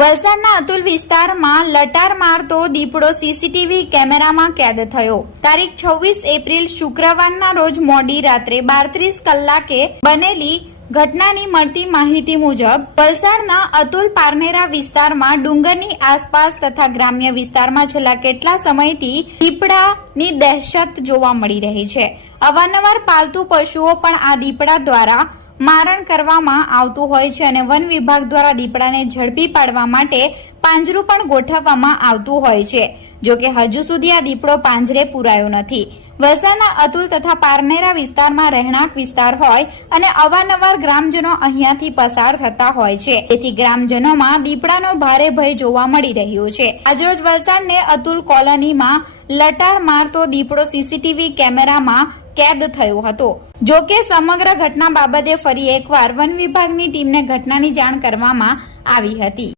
વલસાડના અતુલ વિસ્તારમાં લટાર મારતો દીપડો સીસીટીવી કેમેરામાં કેદ થયો। તારીખ 26 એપ્રિલ શુક્રવારના રોજ મોડી રાત્રે 12:30 કલાકે બનેલી ઘટનાની મળતી માહિતી મુજબ વલસાડના અતુલ પારનેરા વિસ્તારમાં ડુંગરની આસપાસ તથા ગ્રામ્ય વિસ્તારમાં છેલ્લા કેટલા સમયથી દીપડાની દહેશત જોવા મળી રહી છે। અવારનવાર પાલતુ પશુઓ પણ આ દીપડા દ્વારા મારણ કરવામાં આવતું હોય છે અને વન વિભાગ દ્વારા દીપડાને ઝડપી પાડવા માટે પાંજરું પણ ગોઠવવામાં આવતું હોય છે। જો કે હજુ સુધી આ દીપડો પાંજરે પુરાયો નથી। વલસાડના અતુલ તથા પારનેરા વિસ્તારમાં રહેણાંક વિસ્તાર હોય અને અવારનવાર ગ્રામજનો અહીંયાથી પસાર થતા હોય છે, તેથી ગ્રામજનોમાં દીપડાનો ભારે ભય જોવા મળી રહ્યો છે। આજરોજ વલસાડને અતુલ કોલોનીમાં લટાર મારતો દીપડો સીસીટીવી કેમેરામાં કેદ થયો હતો। જો કે સમગ્ર ઘટના બાબતે ફરી એકવાર વન વિભાગની ટીમને ઘટનાની જાણ કરવામાં આવી હતી।